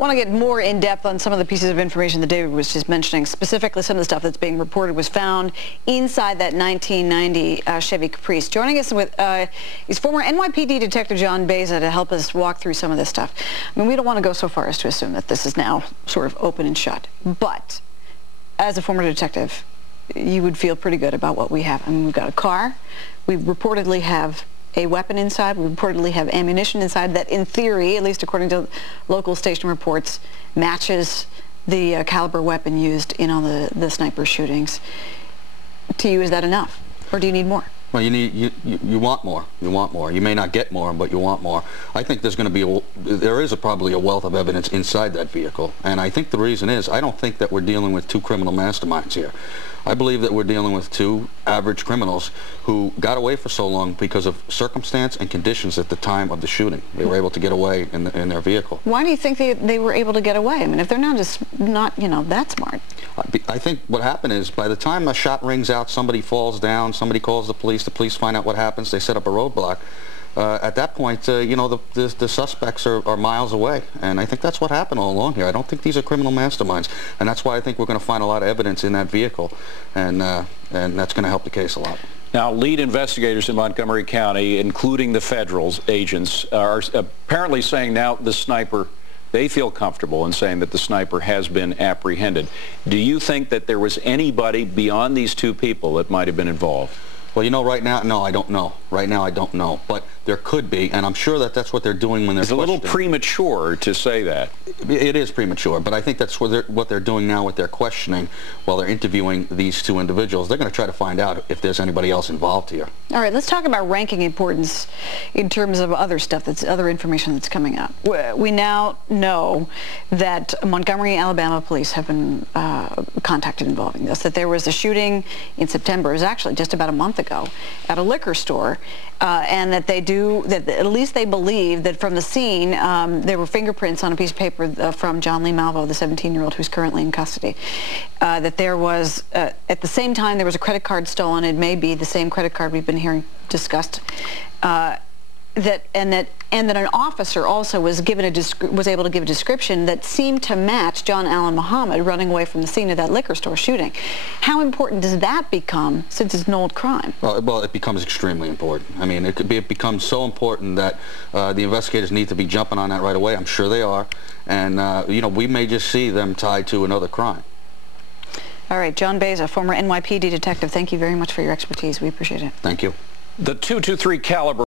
Want to get more in depth on some of the pieces of information that David was just mentioning. Specifically, some of the stuff that's being reported was found inside that 1990 Chevy Caprice. Joining us with is former NYPD Detective John Beza to help us walk through some of this stuff. I mean, we don't want to go so far as to assume that this is now sort of open and shut, but as a former detective, you would feel pretty good about what we have. I mean, we've got a car. We reportedly have a weapon inside. We reportedly have ammunition inside that, in theory, at least according to local station reports, matches the caliber weapon used in all the sniper shootings. To you, is that enough, or do you need more? Well, you want more. You want more. You may not get more, but you want more. I think there's going to be there is probably a wealth of evidence inside that vehicle, and I think the reason is I don't think that we're dealing with two criminal masterminds here. I believe that we're dealing with two average criminals who got away for so long because of circumstance and conditions at the time of the shooting. They were able to get away in their vehicle. Why do you think they were able to get away? I mean, if they're not that smart. I think what happened is by the time a shot rings out, somebody falls down, somebody calls the police find out what happens, they set up a roadblock. At that point, the suspects are miles away, and I think that's what happened all along here. I don't think these are criminal masterminds, and that's why I think we're going to find a lot of evidence in that vehicle, and that's going to help the case a lot. Now, lead investigators in Montgomery County, including the federal agents, are apparently saying now the sniper, they feel comfortable in saying that the sniper has been apprehended. Do you think that there was anybody beyond these two people that might have been involved? Well, you know, right now, no, I don't know. Right now, I don't know. But there could be, and I'm sure that that's what they're doing when they're It's a little premature to say that. It is premature, but I think that's what they're doing now with their questioning while they're interviewing these two individuals. They're going to try to find out if there's anybody else involved here. All right, let's talk about ranking importance in terms of other stuff, other information that's coming up. We now know that Montgomery, Alabama police have been contacted involving this, that there was a shooting in September. It was actually just about a month ago at a liquor store, and that at least they believe that from the scene there were fingerprints on a piece of paper from John Lee Malvo, the 17-year-old who's currently in custody, that there was at the same time there was a credit card stolen. It may be the same credit card we've been hearing discussed, that an officer also was able to give a description that seemed to match John Allen Muhammad running away from the scene of that liquor store shooting. How important does that become, since it's an old crime? Well, it becomes extremely important. I mean, it becomes so important that the investigators need to be jumping on that right away. I'm sure they are, and you know, we may just see them tied to another crime. All right, John Beza, former NYPD detective, thank you very much for your expertise. We appreciate it. Thank you. The .223 caliber